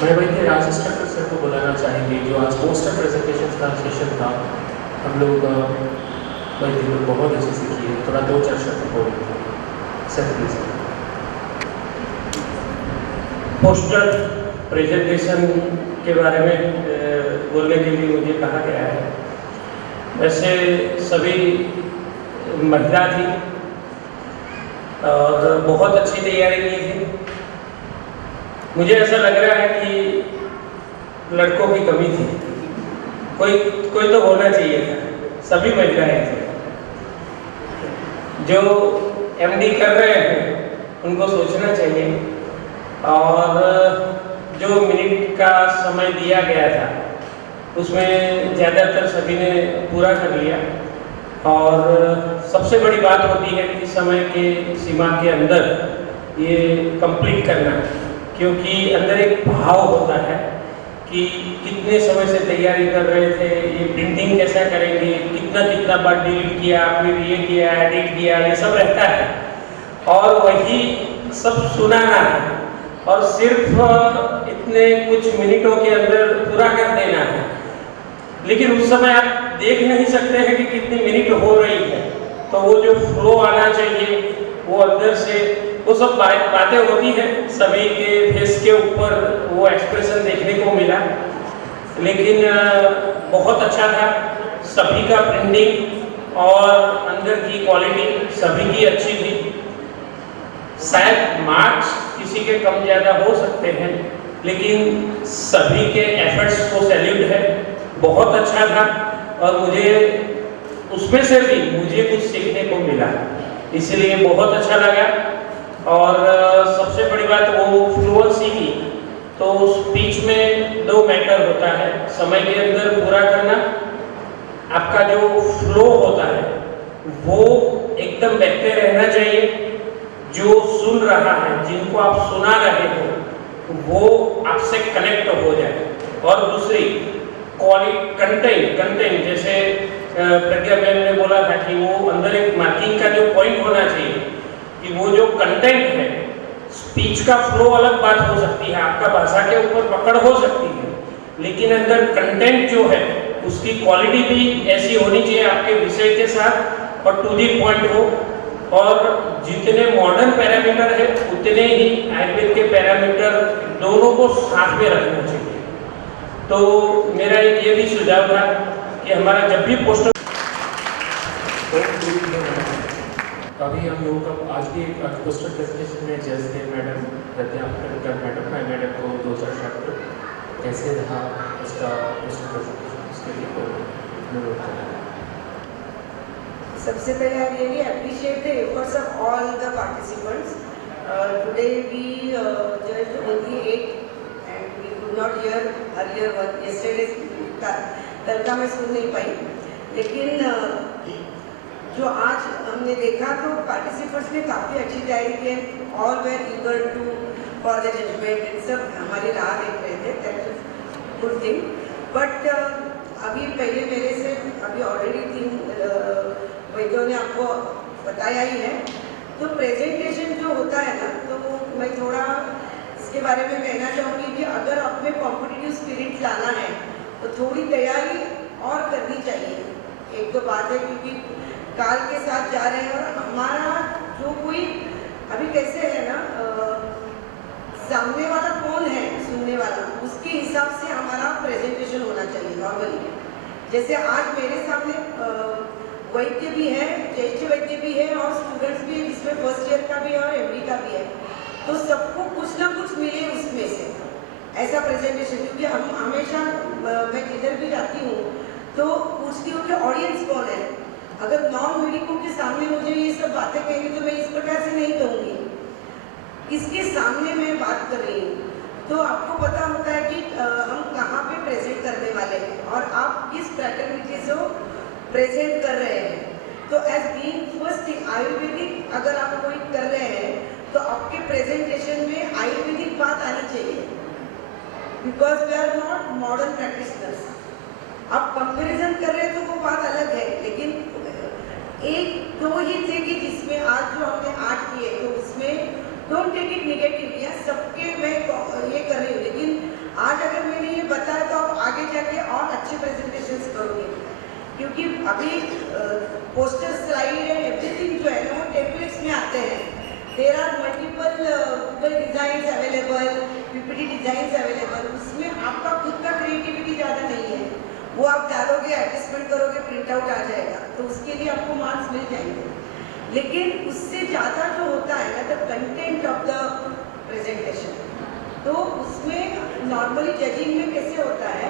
मैं वैद्य राजेश ठाकुर सर को बुलाना चाहेंगे जो आज पोस्टर प्रेजेंटेशन का सेशन था। हम लोग वैद्य को बहुत अच्छे से किए, थोड़ा 2-4 शब्द बोलेंगे सर प्लीज। पोस्टर प्रेजेंटेशन के बारे में बोलने के लिए मुझे कहा गया है। वैसे सभी महिला थी और बहुत अच्छी तैयारी की थी। मुझे ऐसा लग रहा है कि लड़कों की कमी थी, कोई तो होना चाहिए था। सभी महिलाएं थी। जो एमडी कर रहे हैं उनको सोचना चाहिए और जो मिनट का समय दिया गया था उसमें ज़्यादातर सभी ने पूरा कर लिया। और सबसे बड़ी बात होती है कि समय के सीमा के अंदर ये कंप्लीट करना, क्योंकि अंदर एक भाव होता है कि कितने समय से तैयारी कर रहे थे, ये प्रिंटिंग कैसा करेंगे, कितना बार डिलीट किया, फिर ये किया, एडिट किया, ये सब रहता है और वही सब सुनाना है और सिर्फ इतने कुछ मिनटों के अंदर पूरा कर देना है। लेकिन उस समय आप देख नहीं सकते हैं कि कितनी मिनट हो रही है, तो वो जो फ्लो आना चाहिए वो अंदर से वो सब बातें होती है, सभी के फेस के ऊपर वो एक्सप्रेशन देखने को मिला। लेकिन बहुत अच्छा था, सभी का प्रिंटिंग और अंदर की क्वालिटी सभी की अच्छी थी। शायद मार्क्स किसी के कम ज़्यादा हो सकते हैं, लेकिन सभी के एफर्ट्स को सैल्यूट है, बहुत अच्छा था। और मुझे उसमें से भी मुझे कुछ सीखने को मिला, इसलिए बहुत अच्छा लगा। और सबसे बड़ी बात वो फ्लुएंसी की, तो स्पीच में 2 मैटर होता है, समय के अंदर पूरा करना, आपका जो फ्लो होता है वो एकदम बहते रहना चाहिए, जो सुन रहा है, जिनको आप सुना रहे हो वो आपसे कनेक्ट हो जाए। और दूसरी कंटेंट, जैसे प्रज्ञा मैम ने बोला था कि वो अंदर एक मार्किंग का जो पॉइंट होना चाहिए कि वो जो कंटेंट है, स्पीच का फ्लो अलग बात हो सकती है, आपका भाषा के ऊपर पकड़ हो सकती है, लेकिन अंदर कंटेंट जो है उसकी क्वालिटी भी ऐसी होनी चाहिए आपके विषय के साथ और टू दी पॉइंट हो। और जितने मॉडर्न पैरामीटर है उतने ही आयुर्वेद के पैरामीटर दोनों को साथ में रखना चाहिए। तो मेरा एक ये भी सुझाव था कि हमारा जब भी पोस्टर अभी हम लोगों का आज भी एक पोस्टर प्रेजेंटेशन में जज थे मैडम मैडम को 2-4 शब्द कैसे रहा उसका पोस्टर प्रेजेंटेशन, उसके लिए अनुरोध करें। सबसे पहले I really appreciate the efforts of all the participants. Today we judged only 8 and we could not hear earlier one. Yesterday कल का मैं सुन नहीं पाई, लेकिन जो आज हमने देखा तो पार्टिसिपेंट्स ने काफ़ी अच्छी तैयारी की है। All were eager to for the judgment and सब हमारी राह देख रहे थे, that is good thing. But अभी पहले मेरे से अभी ऑलरेडी 3 वैद्यों ने आपको बताया ही है, तो प्रेजेंटेशन जो होता है ना, तो मैं थोड़ा इसके बारे में कहना चाहूँगी कि अगर अपने कॉम्पिटिटिव स्पिरिट लाना है तो थोड़ी तैयारी और करनी चाहिए। एक तो बात है क्योंकि काल के साथ जा रहे हैं और हमारा जो कोई अभी कैसे है ना, सामने वाला कौन है, सुनने वाला, उसके हिसाब से हमारा प्रेजेंटेशन होना चाहिए नॉर्मली। जैसे आज मेरे सामने वैद्य भी है, ज्येष्ठ वैद्य भी है और स्टूडेंट्स भी है, जिसमें फर्स्ट ईयर का भी है और एमडी का भी है, तो सबको कुछ ना कुछ मिले उसमें से ऐसा प्रेजेंटेशन। क्योंकि हम हमेशा मैं जिधर भी जाती हूँ तो पूछती हूँ कि ऑडियंस कौन है। अगर नॉन मेडिको के सामने मुझे ये सब बातें कहेंगे तो मैं इस प्रकार से नहीं कहूँगी, किसके सामने मैं बात कर रही हूँ। तो आपको पता होता है कि हम कहाँ पे प्रेजेंट करने वाले हैं और आप किस फ्रैटर्निटी से प्रेजेंट कर रहे हैं। तो as being first thing ayurvedic अगर आप कोई कर रहे हैं तो आपके प्रेजेंटेशन में आयुर्वेदिक बात आनी चाहिए, because we are not modern practitioners. आप कंपैरिजन कर रहे हैं तो वो बात अलग है, लेकिन एक दो ही थे कि जिसमें आज जो हमने 8 किए तो उसमें डोंट टेक इट नेगेटिव, या सबके मैं ये कर रही हूँ, लेकिन आज अगर मैंने ये बताया तो आप आगे जाके और अच्छे प्रेजेंटेशंस करोगे। क्योंकि अभी पोस्टर स्लाइड एंड एवरीथिंग जो है ना वो टेम्पलेट्स में आते हैं। There are multiple designs available, PPT designs available, उसमें आपका खुद का क्रिएटिविटी ज़्यादा नहीं है, वो आप डालोगे, एडजस्टमेंट करोगे, प्रिंट आउट आ जाएगा, तो उसके लिए आपको मार्क्स मिल जाएंगे। लेकिन उससे ज़्यादा जो होता है ना the content of the presentation, तो उसमें नॉर्मली जजिंग में कैसे होता है,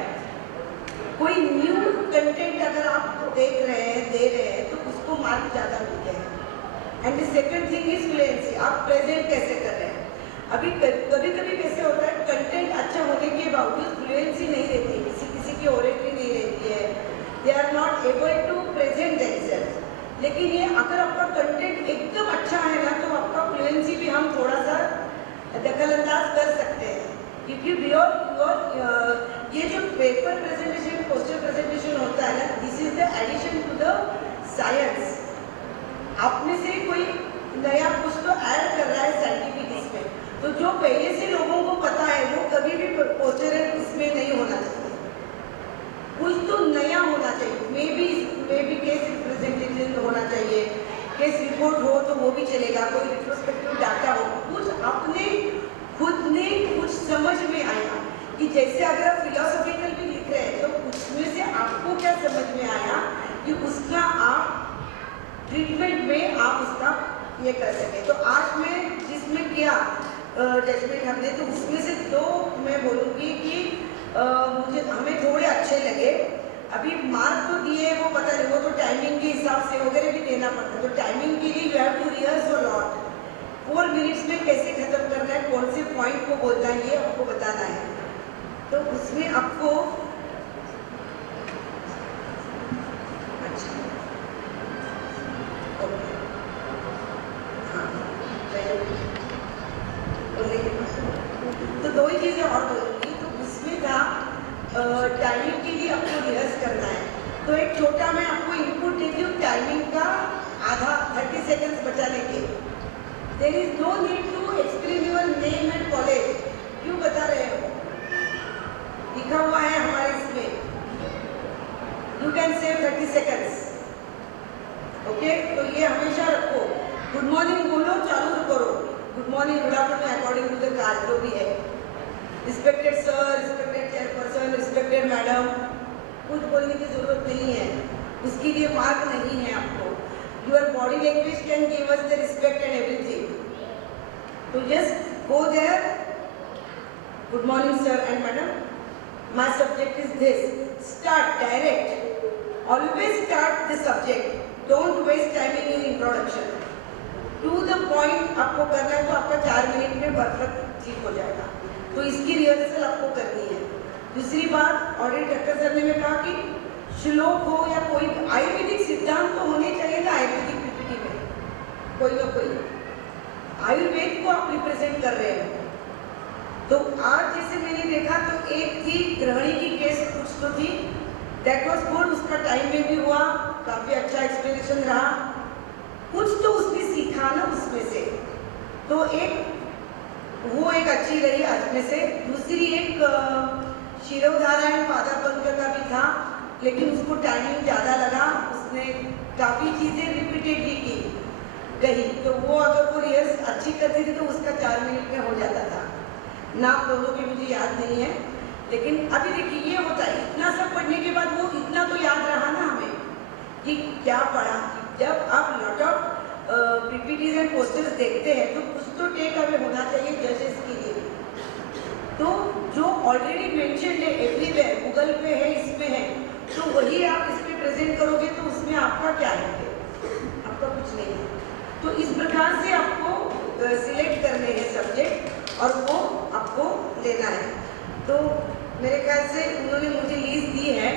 कोई न्यू कंटेंट अगर आप देख रहे हैं, दे रहे हैं, तो उसको मार्क ज़्यादा मिलते हैं। And the second thing is fluency, आप प्रेजेंट कैसे कर रहे हैं। अभी कभी कभी कैसे होता है, कंटेंट अच्छा होने के बावजूद फ्लुएंसी नहीं रहती, किसी की ओरेटरी नहीं रहती है, they are not able to present themselves. लेकिन ये अगर आपका कंटेंट एकदम अच्छा है ना, तो आपका फ्लुएंसी भी हम थोड़ा सा दखल अंदाज कर सकते हैं। क्योंकि ये जो पेपर प्रेजेंटेशन, पोस्टर प्रेजेंटेशन होता है ना, this is the addition to the science. आप में से कोई नया कुछ तो ऐड कर रहा है साइंटिफिक इसमें, तो जो पहले से लोगों को पता है वो कभी भी पोस्टर इसमें नहीं होना चाहिए, कुछ तो नया होना चाहिए। मे बी केस प्रेजेंटेशन होना चाहिए, केस रिपोर्ट हो तो वो भी चलेगा, कोई रिट्रोस्पेक्टिव डाटा हो, जैसे अगर आप फिलोसॉफिकल भी लिख रहे हैं तो उसमें से आपको क्या समझ में आया कि उसका आप ट्रीटमेंट में आप उसका ये कर सकें। तो आज मैं जिसमें किया जजमेंट हमने, तो उसमें से दो मैं बोलूँगी कि मुझे हमें थोड़े अच्छे लगे। अभी मार्क तो दिए वो पता नहीं, वो तो टाइमिंग के हिसाब से वगैरह भी देना पड़ता है। तो टाइमिंग के लिए you have to rehearse a lot. 4 minutes में कैसे खत्म करना है, कौन से पॉइंट को बोलना है, ये आपको बताना है। तो उसमें आपको अच्छा ओके हाँ बोलने के बाद तो दो ही चीज़ें और बोलूँगी। तो उसमें था टाइमिंग के लिए आपको रिहर्स करना है। तो एक छोटा मैं आपको इनपुट देती हूँ टाइमिंग का आधा 30 सेकंड्स बचाने के। There is no need to explain your name and college. क्यों बता रहे हो? लिखा हुआ है हमारे इसमें, you can save 30 seconds. Okay, तो ये हमेशा रखो। गुड मॉर्निंग बोलो, चालू करो। Good morning, good afternoon according to the cast जो भी है। Respected sir, respected chairperson, respected madam, कुछ बोलने की जरूरत नहीं है, उसके लिए मार्क नहीं है आपको। Your body language can give us the respect and everything. तो just go there, good morning sir and madam, my subject is this. Start direct, always start the subject, don't waste time in your introduction. To the point आपको करना है, तो आपका 4 minute में perfect ठीक हो जाएगा। तो इसकी रिहर्सल आपको करनी है। दूसरी बात, ऑडिट डॉक्टर सर ने कहा कि श्लोक हो या कोई आयुर्वेदिक सिद्धांत तो होने चाहिए ना आयुर्वेदिक पीपीटी में, कोई ना कोई आयुर्वेद को आप रिप्रेजेंट कर रहे हैं। तो आज जैसे मैंने देखा तो एक थी गृहिणी की केस कुछ तो थी, दैट वाज गुड, उसका टाइम में भी हुआ, काफी अच्छा एक्सप्लेनेशन रहा, कुछ तो उसने सीखा ना उसमें से। तो वो एक अच्छी रही आज में से। दूसरी एक शिरोधारा पादापंक का भी था, लेकिन उसको टाइमिंग ज़्यादा लगा, उसने काफ़ी चीज़ें रिपीटेडली की कही। तो वो अगर वो रिहर्स अच्छी करती थी तो उसका 4 मिनट में हो जाता था। नाम दोनों की मुझे याद नहीं है, लेकिन अभी देखिए ये होता है, इतना सब पढ़ने के बाद वो इतना तो याद रहा ना हमें कि क्या पढ़ा। जब आप lot of PPTs and posters देखते हैं तो कुछ तो टेक अवे होना चाहिए जजेस के लिए। तो जो ऑलरेडी मेंशन्ड है एवरीवेयर, गूगल पे है, इसमें है, तो वही आप इस पे प्रेजेंट करोगे तो उसमें आपका क्या है? आपका कुछ नहीं है। तो इस प्रकार से आपको सिलेक्ट करने हैं सब्जेक्ट और वो आपको लेना है। तो मेरे ख्याल से उन्होंने मुझे लिस्ट दी है,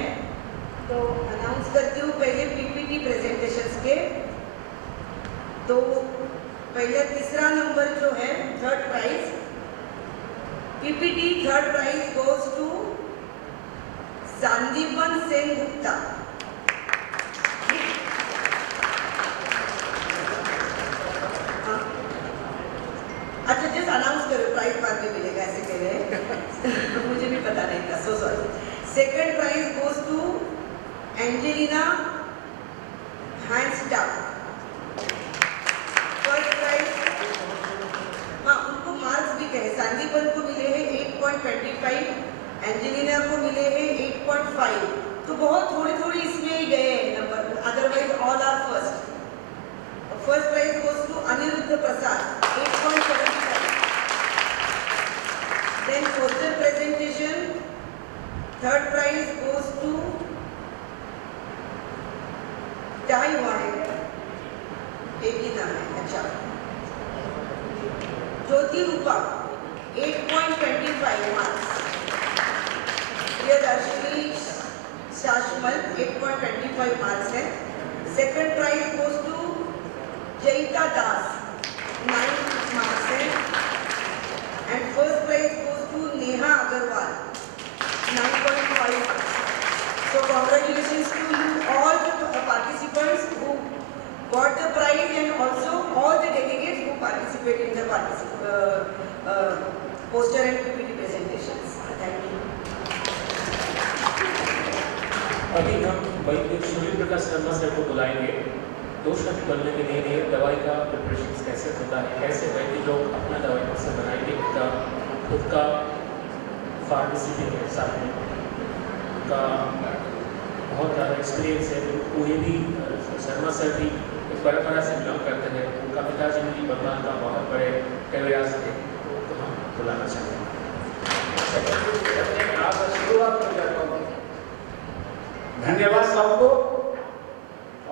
तो अनाउंस करती हूँ पहले पीपीटी प्रेजेंटेशंस के। तो पहले तीसरा नंबर जो है third prize PPT, third prize goes to Sandipan Sen Gupta. अच्छा जस्ट अनाउंस करो, प्राइज बाद में मिलेगा ऐसे कह रहे हैं मुझे भी पता नहीं था, so sorry. Second prize goes to Angelina Handstaff. First prize, हाँ उनको मार्क्स भी कहे, संदीपन को मिले हैं 8.25, एंजेलिना को मिले हैं 8.5। तो बहुत थोड़ी थोड़ी इसमें ही गए हैं number, otherwise all are first. First prize goes to Aniruddh Prasad 8.75। Then poster presentation, third prize goes to क्या ही हुआ है, एक ही नाम है, अच्छा ज्योति रूपा 8.25 मार्क्स। प्रियदर्शनी शाश्मल 8.25 मार्क्स है। Second prize goes to Jayita Das 9 marks है। And first prize goes to Neha Agarwal 9.5 marks. So congratulations to you all the participants who got the prize and also all the delegates who participated in the poster and PPT presentations. Thank you. अभी हम वैद्य Surya Prakash Sharma sir को बुलाएंगे 2 शब्द बोलने के लिए। दवाई का प्रिपरेशन कैसे होता है, कैसे वैद्य लोग अपना दवाई कैसे बनाएंगे, खुद का फार्मेसी के हैं साथ में, उनका बहुत ज़्यादा एक्सपीरियंस है। वो भी शर्मा सर भी इस परंपरा से बिलोंग करते हैं। उनका पिताजी भी भगवान का बहुत बड़े कविराज थे, तो हम बुलाना चाहते हैं। आप शुरुआत कर जाता हूँ। धन्यवाद सबको।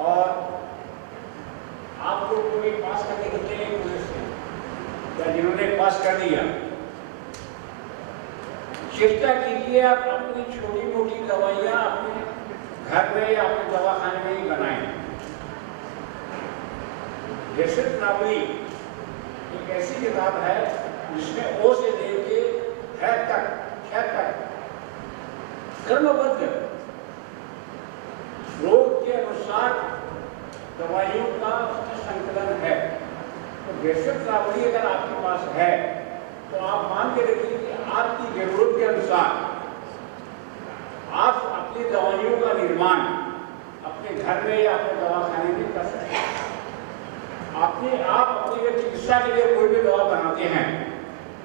और आप लोग को पास करके कितने या जिन्होंने पास कर दिया, चेष्टा कीजिए आप अपनी छोटी मोटी दवाइयाँ अपने घर में या अपने दवाखाने में ही बनाएं। जैसे नावली एक ऐसी किताब है जिसमें ओ से लेके है तक कर्मबद्ध रोग के अनुसार दवाइयों का संकलन है। तो बेशक दवाई अगर आपके पास है तो आप मान के रखिए कि आपकी जरूरत के अनुसार आप अपनी दवाइयों का निर्माण अपने घर में या अपने दवाखाने में कर सकते हैं। आप अपनी चिकित्सा के लिए कोई भी दवा बनाते हैं,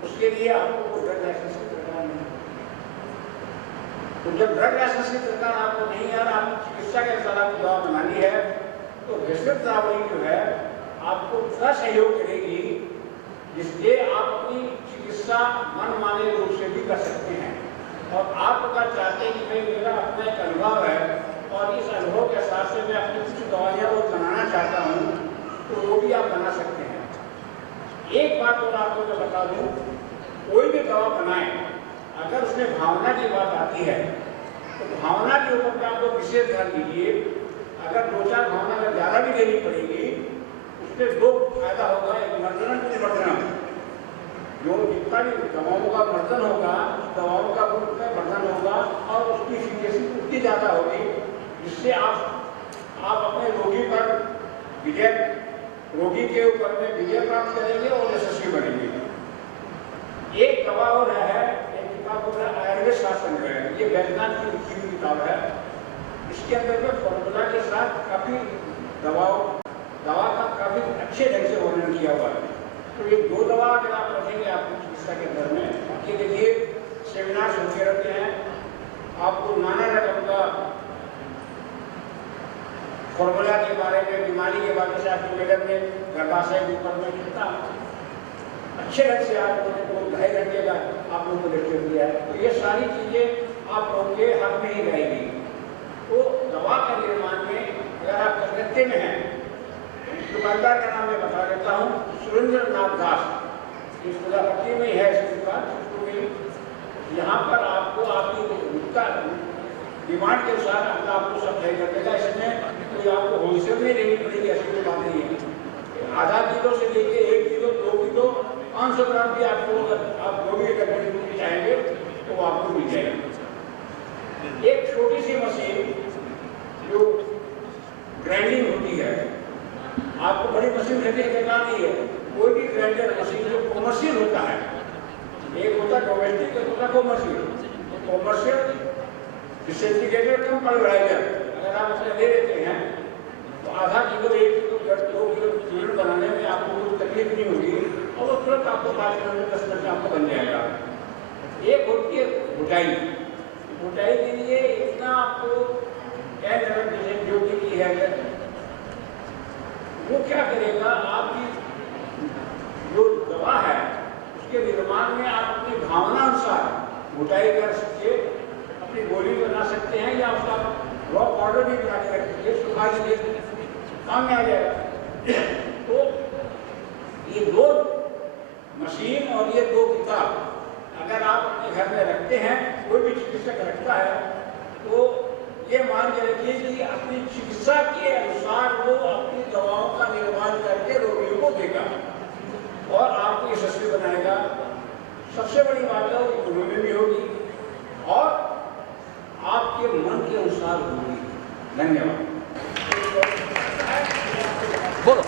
उसके लिए आपको ड्रग लाइसेंस की दरकार नहीं। तो जब ड्रग लाइसेंस की दरकार आपको नहीं है और आपकी चिकित्सा के अनुसार आपकी दवा बनानी है, तो भेषज दवाई जो है आपको उसका सहयोग करेगी जिससे आप अपनी चिकित्सा मनमाने रूप से भी कर सकते हैं। और आप अगर चाहते हैं कि भाई मेरा अपना एक अनुभव है और इस अनुभव के हिसाब से मैं अपनी कुछ दवाइयाँ वो बनाना चाहता हूँ, तो वो भी आप बना सकते हैं। एक बात और आपको मैं बता दूँ, कोई भी दवा बनाए अगर उसमें भावना की बात आती है तो भावना के ऊपर में आपको विशेष ध्यान दीजिए। अगर 2-4 भावना अगर ज़्यादा भी देनी पड़ेगी, उसमें 2 फायदा होगा। एक मर्दन को मर्दन, जो जितना भी दवाओं का मर्दन होगा, दवाओं का मर्दन होगा और उसकी एफिशिएंसी उतनी ज़्यादा होगी जिससे आप अपने रोगी पर रोगी के ऊपर में विजय प्राप्त करेंगे और यशस्वी बनेंगे। एक दवा और है, एक किताब हो रहा है आयुर्वेद शास्त्र है, ये वैज्ञानिक की लिखी हुई किताब है। इसके अंदर में फॉर्मूला के साथ काफी दवा का काफी अच्छे ढंग से वर्णन किया हुआ है। तो ये 2 दवा अगर आप रखेंगे आपकी चिकित्सा के अंदर में, ये देखिए सेमिनार होते रहते हैं, आपको नाना रकम का फॉर्मूला के बारे में, बीमारी के बारे में, आपके मेडम में गर्भाशय के ऊपर में कितना अच्छे ढंग से आप लोगों को 2.5 घंटे का आप लोगों को लेक्चर दिया है। तो ये सारी चीजें आप लोगों के हक में ही रहेगी। तो दवा के निर्माण में अगर आप कलकत्ते में हैं, दुकानदार का नाम मैं बता देता हूँ, सुरेंद्र नाथ दास, इस प्रजापति में है इसकी दुकान। यहाँ पर आपको आपकी डिमांड के अनुसार आपको सप्लाई कर देगा। इसमें कोई आपको होलसेल में लेनी पड़ेगी, ऐसी कोई बात नहीं है। आधा किलो से लेके 1 किलो, 2 किलो, 500 ग्राम भी आपको आप जो भी एक चाहेंगे तो वो आपको मिल जाएगी। एक छोटी सी मशीन जो ग्राइंडिंग होती है, आपको बड़ी मशीन खरीदने की दरकार नहीं है। कोई भी ग्राइंडर मशीन जो कॉमर्शियल होता है, एक होता है डोमेस्टिक, एक होता है कॉमर्शियल। कॉमर्शियल डिसेंट्रीगेटेड कम पल्वराइजर अगर आप उसे ले लेते हैं तो आधा किलो, 1 किलो, 2 किलो चूर्ण बनाने में आपको कोई तकलीफ नहीं होगी और वो तुरंत आपको 5 मिनट में 10 मिनट में आपको बन जाएगा। एक होती है घुटाई। घुटाई के लिए इतना आपको जो की है, वो क्या करेगा, आपकी जो दवा है उसके निर्माण में आप अपनी भावना अनुसार घुटाई कर सकते, अपनी गोली बना सकते हैं या उसका रॉ पाउडर भी बना के रख सकते, सुखा लीजिए, काम में आ जाएगा। तो ये 2 मशीन और ये 2 किताब अगर आप अपने घर में रखते हैं, कोई भी चिकित्सक रखता है, तो ये मान के रखिए कि अपनी चिकित्सा के अनुसार वो अपनी दवाओं का निर्माण करके रोगियों को देगा और आपको यशस्वी बनाएगा। सबसे बड़ी बात है वो इकोनॉमी भी होगी और आपके मन के अनुसार होगी। धन्यवाद। बोलो।